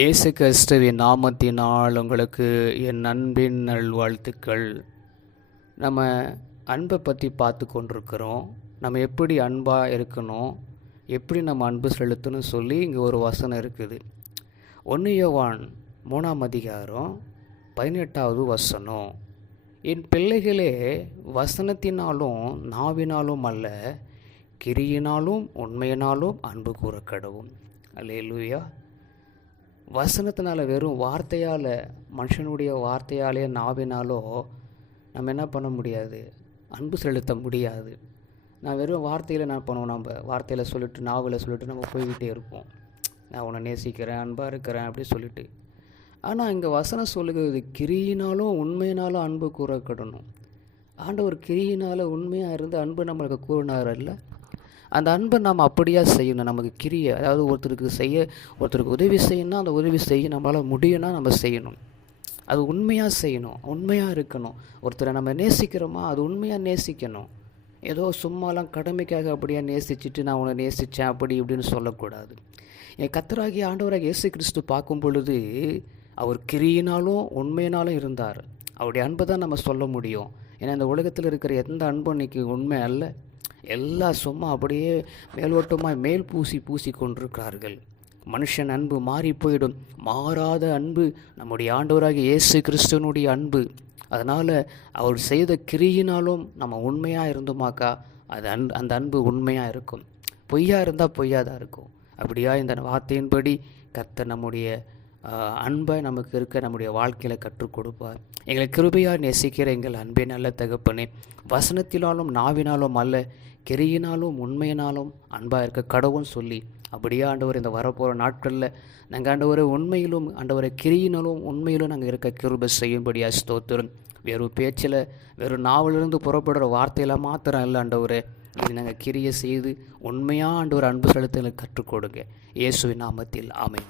இயேசு கிறிஸ்துவின் நாமத்தினால் உங்களுக்கு என் அன்பின் நல்வாழ்த்துக்கள். நம்ம அன்பை பற்றி பார்த்து கொண்டிருக்கிறோம். நம்ம எப்படி அன்பாக இருக்கணும், எப்படி நம்ம அன்பு செலுத்தணும் சொல்லி இங்கே ஒரு வசனம் இருக்குது. 1 யோவான் 3ஆம் அதிகாரம் 18வது வசனம். என் பிள்ளைகளே, வசனத்தினாலும் நாவினாலும் அல்ல, கிரியினாலும் உண்மையினாலும் அன்பு கூற கடவும். அல்லேலூயா. வசனத்தினால, வெறும் வார்த்தையால், மனுஷனுடைய வார்த்தையாலே நாவினாலோ நம்ம என்ன பண்ண முடியாது, அன்பு செலுத்த முடியாது. நான் வெறும் வார்த்தையில் என்ன பண்ணுவோம், நம்ம வார்த்தையில் சொல்லிட்டு நாவில் சொல்லிட்டு நம்ம போய்கிட்டே இருப்போம். நான் உன்னை நேசிக்கிறேன், அன்பாக இருக்கிறேன் அப்படி சொல்லிட்டு. ஆனால் இங்கே வசனம் சொல்லுகிறது, கிரியினாலும் உண்மையினாலும் அன்பு கூறப்படணும். ஆண்டவர் கிரியினால் உண்மையாக இருந்து அன்பு நம்மளுக்கு கூறினார் அல்ல. அந்த அன்பை நாம் அப்படியா செய்யணும். நமக்கு கிரியை, அதாவது ஒருத்தருக்கு உதவி செய்யணும்னா அந்த உதவி செய்ய நம்மளால் முடியும்னா நம்ம செய்யணும். அது உண்மையாக செய்யணும், உண்மையாக இருக்கணும். ஒருத்தரை நம்ம நேசிக்கிறோமா, அது உண்மையாக நேசிக்கணும். ஏதோ சும்மாலாம் கடமைக்காக அப்படியே நேசிச்சுட்டு நான் உன்னை நேசித்தேன் அப்படி இப்படின்னு சொல்லக்கூடாது. என் கர்த்தராகிய ஆண்டவராக இயேசு கிறிஸ்து பார்க்கும் பொழுது அவர் கிரியினாலும் உண்மையினாலும் இருந்தார். அவருடைய அன்பை தான் நம்ம சொல்ல முடியும். ஏன்னா இந்த உலகத்தில் இருக்கிற எந்த அன்பும் இன்றைக்கி உண்மை அல்ல. எல்லாம் சும்மா அப்படியே மேலோட்டமாக மேல் பூசி கொண்டிருக்கிறார்கள். மனுஷன் அன்பு மாறி போயிடும். மாறாத அன்பு நம்முடைய ஆண்டவராகிய இயேசு கிறிஸ்துவனுடைய அன்பு. அதனால் அவர் செய்த கிரியினாலும் நம்ம உண்மையாக இருந்தோமாக்கா அது அந்த அன்பு உண்மையாக இருக்கும். பொய்யா இருந்தால் பொய்யாக தான் இருக்கும். அப்படியா இந்த வார்த்தையின்படி கர்த்தர் நம்முடைய அன்பை நமக்கு இருக்க நம்முடைய வாழ்க்கையில் கற்றுக் கொடுப்பார். எங்களை கிருபையாக நேசிக்கிற எங்கள் அன்பே நல்ல தகப்பனே, வசனத்தினாலும் நாவினாலும் அல்ல, கிரியினாலும் உண்மையினாலும் அன்பாக இருக்க கடவுள்னு சொல்லி அப்படியே ஆண்டவர் இந்த வரப்போகிற நாட்களில் நாங்கள் ஆண்டவரை உண்மையிலும் ஆண்டவரை கிரியினாலும் உண்மையிலும் நாங்கள் இருக்க கிருபை செய்யும்படியாக ஸ்தோத்திரம். வெறும் பேச்சில் வெறும் நாவிலிருந்து புறப்படுற வார்த்தையில் மாத்திரம் இல்லை ஆண்டவரே, இது நாங்கள் கிரியை செய்து உண்மையாக ஆண்டவர் அன்பு செலுத்த கற்றுக் கொடுங்க. இயேசுவின் நாமத்தில் ஆமென்.